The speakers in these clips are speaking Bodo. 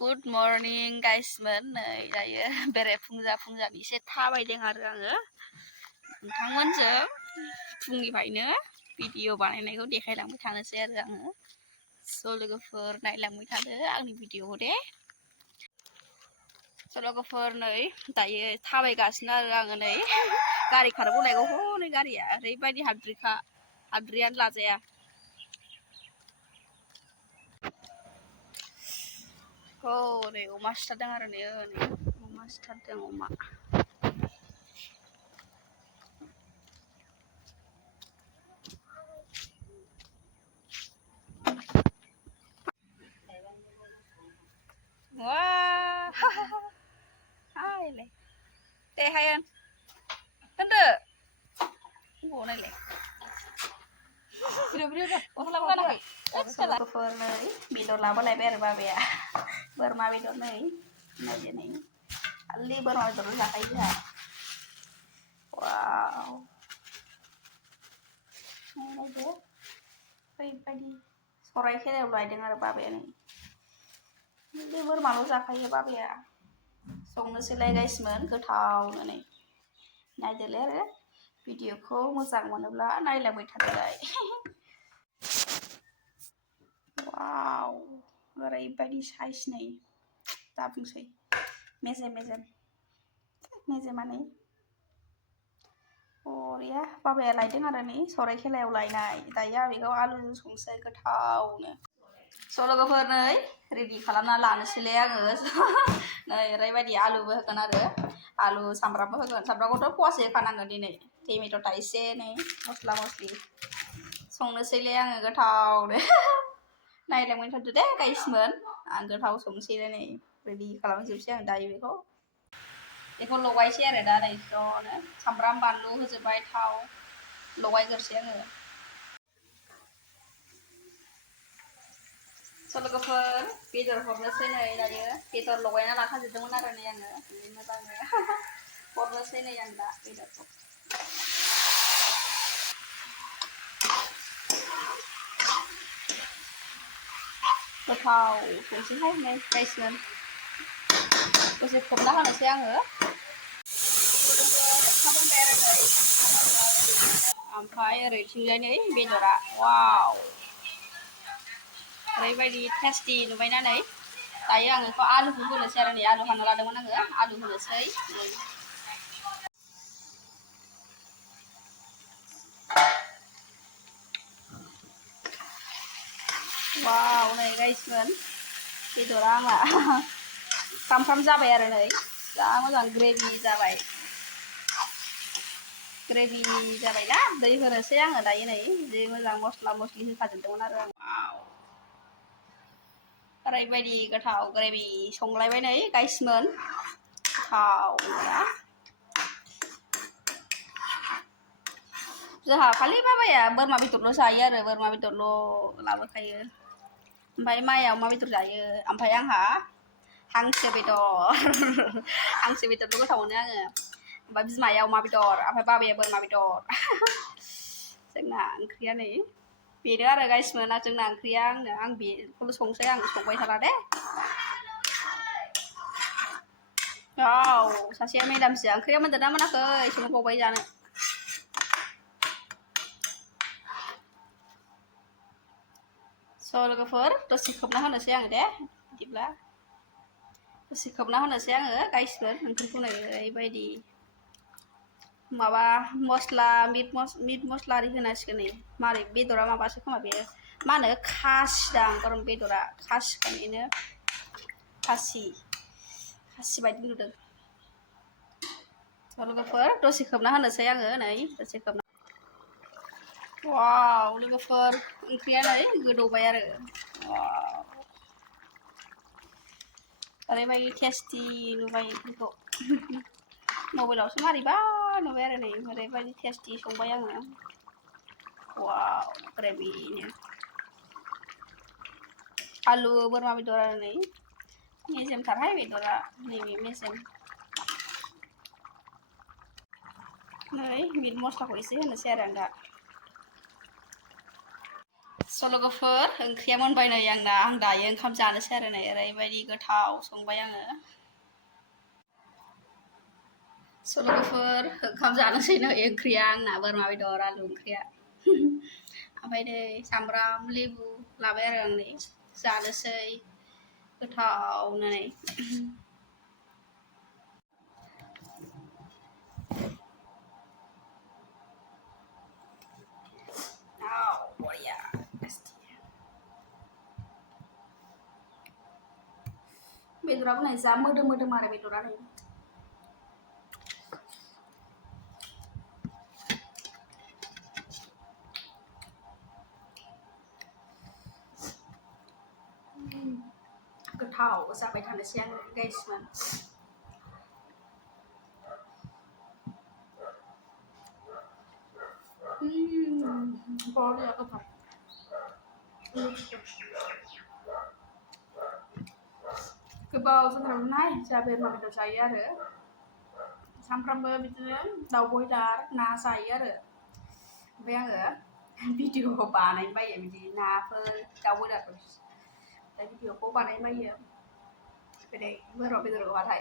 Good morning guysमोन नै दायो बेरेफुंजा एसे थाबायदों आरो आङो नोंथांमोनजों फुंनिफ्रायनो भिडिअ बानायनायखौ देखायलांबाय थानोसै आरो आङो स' लोगोफोर नायलांबाय थादो आंनि भिडिअखौ दे स' लोगोफोर नै दायो थाबायगासिनो आरो आङो नै गारि खारबोनायखौ हनै गारिया ओरैबायदि हाद्रियानो लाजाया नै अमा सिथारदों आरो नै अमा सिथारदों अमा wah hai le teh hayan tante gua naik le Logofer नै बेदर लाबोलायबाय आरो बाबाया बोरमा बेदर नै नायदो नै खालि बोरमा बेदरल' जाखायो जोंहा वाव नायदो ओरैबायदि सराय खेरायाव लायदों आरो बाबाया नै बे बोरमाल' जाखायो बाबाया संनोसैलाय गाइसमोन गोथावनो नै नायदोलाय आरो भिडिअखौ मोजां मोनोब्ला नायलांबाय थादोलाय वाव ओरैबायदि साइज नै दा बुंसै मेजेमा नै बरिया बाबाया लायदों आरो नै सराय खेलायाव लायनाय दायो आं बेखौ आलुजों संसै गोथावनो स' लोगोफोर नै रेडि खालामना लानोसैलाय आङो नै ओरैबायदि आलुबो होगोन आरो आलु सामब्रामबो होगोन सामब्रामखौथ' फवासे होखानांगोन दिनै टमेट' थाइसे नै मस्ला मस्लि संनोसैलाय आङो गोथावनो नायलांबाय थादो दे गाइसमोन आं गोथाव संसैलाय नै रेडि खालामजोबसै आं दायो बेखौ लगायसै आरो दा नै ज'नो सामब्राम बानलु होजोबबाय थाव लगायग्रोसै आङो स' लोगोफोर बेदर हरनोसै नै दायो बेदर लगायना लाखाजोबदोंमोन आरो नै आङो मोजांनो हरनोसै नै आं दा बेदरखौ गोथाव संसैहाय नै गाइसमोन दसे खोबना होनोसै आङो ओमफ्राय ओरैथिंजाय नै बेदरा वाव ओरैबायदि टेस्टि नुबायना नै दायो आं बेखौ आलुखौ होनोसै आरो नै आलु हाना लादोंमोन आङो आलु होनोसै वाव नै गाइसमोन बेदरा आंना फ्राम जाबाय आरो नै जा मोजां ग्रेभि जाबायना दै होनोसै आङो दायो नै जि मोजां मस्ला मस्लि होखाजोबदोंमोन आरो आं ओरैबायदि गोथाव ग्रेभि संलायबाय नै गाइसमोन गोथाव जोंहा खालि बाबाया बोरमा बेदरल' जायो आरो बोरमा बेदरल' लाबोखायो ओमफ्राय माया अमा बेदर जायो ओमफ्राय आंहा हांसो बेदरल' गोथाव मोनो आङो ओमफ्राय बिमाया अमा बेदर ओमफ्राय बाबाया बोरमा बेदर जोंना ओंख्रिया नै बेनो आरो गाइसमोन जोंना ओंख्रिया आं बेखौल' संसै आं संबाय थाला दे औ सासेया मेदामसो ओंख्रिया मोनदोंना मोनाखै संबावबाय जानो स' लोगोफोर दसे खोबना होनोसै आङो दे बिदिब्ला दसे खोबना होनोसै आङो गाइसफोर ओंख्रिखौ नै ओरैबायदि माबा मस्ला मिट मस्ला आरि होनांसिगोन नै मारै बेदरा माबासो खोमा बेयो मा होनो खासिदां गरम बेदरा खासिखायनो खासि बायदि नुदों लोगोफोर दसे खोबना होनोसै आङो नै दसे खोबना वाव लोगोफोर ओंख्रिया नै गोदौबाय आरो ओरैबायदि टेस्टि नुबाय ओंख्रिखौ मबाइलावसो मारैबा नुबाय आरो नै ओरैबायदि टेस्टि संबाय आङो वाव ग्रेभिनो आलु बोरमा बेदर आरो नै मेजेमथारहाय बेदरा नैबे मेजेम नै मिट मस्लाखौ एसे होनोसै आरो आं दा स' सल'गोफोर ओंख्रिया मोनबाय नै आंना आं दायो ओंखाम जानोसै आरो नै ओरैबायदि गोथाव संबाय आङो सल'गोफोर ओंखाम जानोसै नै ओंख्रिया आंना बोरमा बेदर आलु ओंख्रिया ओमफ्राय नै सामब्राम लेबु लाबाय आरो आं नै जानोसै गोथावनो नै बरिया बेदराबो नै जा मोदोम आरो बेदरा नै गोथाव जाबाय थानोसै आङो गाइसमोन बरिया गोथाव गोबाव जाथारबाय जोंहा बोरमा बेदर जायो आरो सानफ्रामबो बिदिनो दाउ बयलार ना जायो आरो ओमफ्राय आङो भिडिअ बानायनो बायो बिदि नाफोर दाउ बयलारफोर ओमफ्राय भिडिअखौ बानायनो बायो ओमफ्राय बोरमा बेदर होबाथाय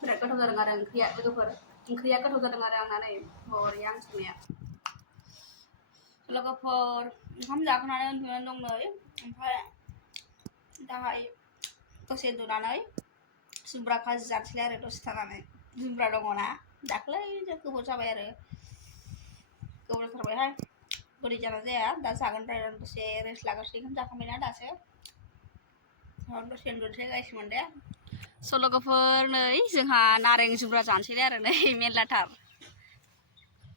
बिराद गोथाव जादों आरो ओंख्रिया लोगोफोर ओंख्रिया गोथाव जादों आरो आंना नै बरिया आं संनाया लोगोफोर ओंखाम जाखांनानै उन्दुनानै दं नै ओमफ्राय दाहाय दसे उन्दुनानै जुमब्रा भाजि जानोसैलाय आरो दसे थानानै जुमब्रा दङना दाख्लैनो गोबाव जाबाय आरो गोबाव जाथारबायहाय बोरै जाना जाया दा जागोन रायज्लायनानै दसे रेस्ट लाग्रोसै ओंखाम जाखांबायना दासो दसे उन्दुनोसै गाइसमोन दे सल'गोफोर नै जोंहा नारें जुमब्रा जानोसैलाय आरो नै मेरलाथार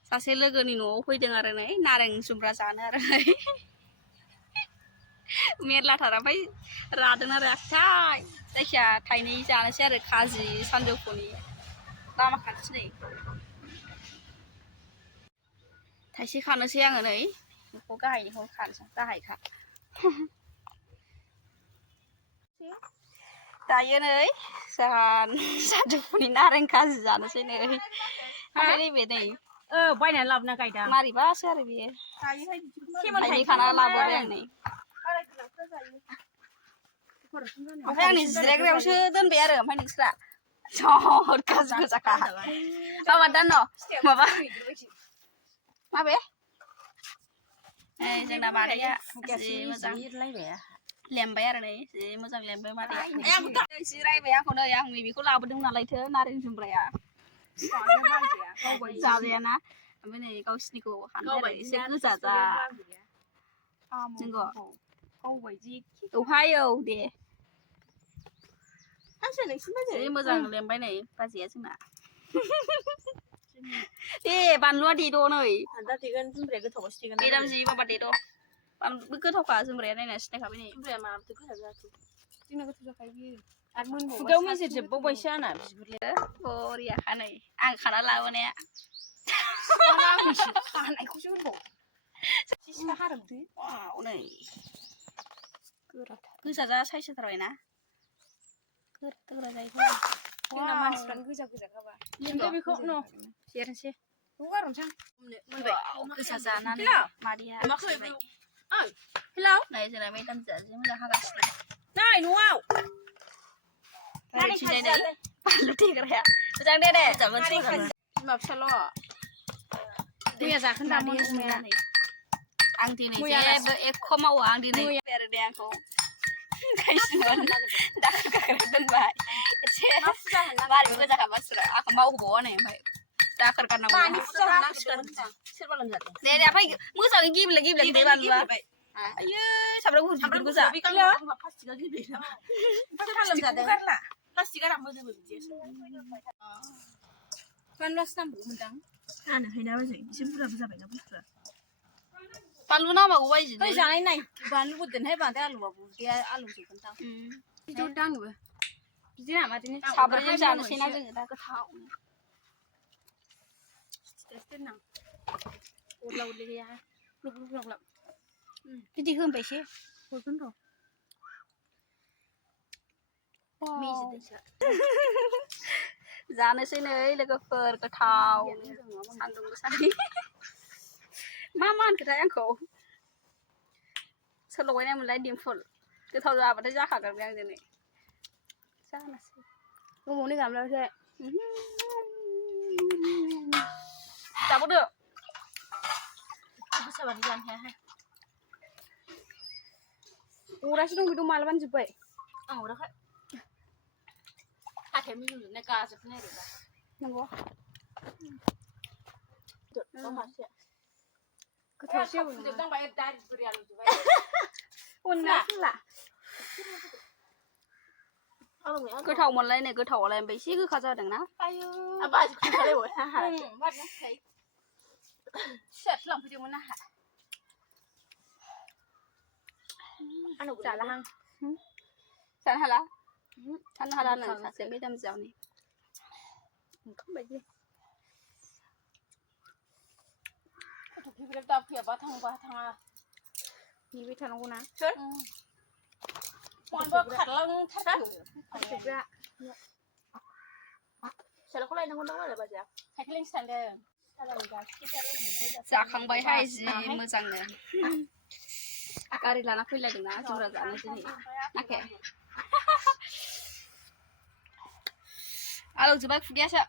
सासे लोगोनि न'आव फैदों आरो नै नारें जुमब्रा जानो आरो नै मेरलाथार ओमफ्राय रादोंना रायाखैथाय जायखिया थाइनै जानोसै आरो खाजि सानजौफुनि लामा खाथि नै थाइसे खानोसै आङो नै बेखौ गाहायनिखौ खानोसै गाहायखा दायो नै जोंहा सानजौफुनि नारें खाजि जानोसै नै ओमफ्राय नैबे नै बायनानै लाबोना गायदां मारैबासो आरो बेयो थाइनै खाना लाबोबाय आं नै ओमफ्राय आंनि जिरायग्रायावसो दोनबाय आरो ओमफ्राय नोंस्रा जहर गाज्रि गोजाखा माबा दान माबा माबे जोंना मादैया जि मोजां लेमबाय आरो नै जि मोजां लेमबाय मादैया जिरायबाय आंखौ नै आं नैबेखौ लाबोदों नालायथो नारें जुमब्राया जाजायाना ओमफ्राय नै गावसिनिखौ हानबाय आरो एसे गोजा जा नंगौ औहाय औ दे जि मोजां लेमबाय नै बाजैया जोंना दे बानलुआ देद' नै मेदाम जि माबा देद' बानलु गोथावखा जुमब्राया नायना सिनायखाबाय नै जुमब्राया माथो गोजा जाखो जोंना गोथाव जाखायो बियो खुगायाव मेजेर जोबबावबायसो आंना बरियाखा नै आं खाना लाबोनाया खानायखौसो होनबाव नै गोजा जा साइज जाथारबायना गोरा जायो जोंना मानसिफ्रानो गोजा खाबा बेखौ सेरनोसै गोजा जानानै मादैया हेलौ नै जोंना मेदाम जि मोजां हागासिनो नै न'आव ओरैथिंजाय नै बानलु देग्राया मोजां दे बिमा फिसाल' मैया जाखोन्दामोन अमाया आं दिनै जेबो एख' मावा आं दिनै आरो दे आंखौ गायसिमोन दाखोर गाग्रा दोनबाय एसे मारैबो गोजाखा मानसिफ्रा आंखौ मावहोबावा नै ओमफ्राय दाखोर गारनांगौ सोरबा लोमजादों दे ओमफ्राय मोजाङै गेब्ले दे बानलुआ आयै सामब्राम गुफुर गोजा प्लास्टिकआ गेब्लेयो प्लास्टिक गारा मोदोमो बिदियासो बानलुआसो नांबावगौमोनदां हानो हायना बाजै एसे बुरजा जाबायना बुस्थुआ बानलु नांबावगौ बायदि जानाय नाय बानलु बोरदोनहाय बांद्राय आलुआ बुरजाया आलुजोबगोनदां बिदि दाङोबो बिदि नामादिनो साब्रैजों जानोसैना जोङो दा गोथावनो दोननां अरला अरलि गैया ग्लब बिदि होनबायसो हरगोन र' जानोसै नै लोगोफोर गोथाव सान्दुं गोसानि मा होनखोथाय आंखौ सोर लगायनाय मोनलाय दिम्पुल गोथाव जाबाथाय जाखागोन बे आं दिनै जानोसै दंबावो गामलासो जाबावदो गोसाबानो जानो हाया अरासो दं बेथ' मालाबानो जोब्बाय आं हराखै हाथाय मिजौजोबनाय गाजोबनो नागिरबा नंगौ गोथावसो जोबनांबाय दारि बुरि आलु जोबबाय अनला होला गोथाव मोनलायनो गोथावालाय ओमफ्राय एसे गोखा जादोंना आयु बाजि खुंखालायबाय फिसासो लांफैदोंमोन आंहा जालाहां जानो हाला थानो हाला नो सासे मेदाम जावनि ओंखाम बायदि गथ'फोर दा फैयाबा थाङा नेबाय थानांगौ ना सोर मानोबा खारलांथारखो फिसाफ्रा फिसालाखौ लायनांगौ दां आरो बाजैया साइकेलजोंसो थांदों जाखांबायहाय जि मोजांनो गारि लाना फैलायदोंना जुमब्रा जानो दिनै नाखे आलौ जोब्बाय खुगायासो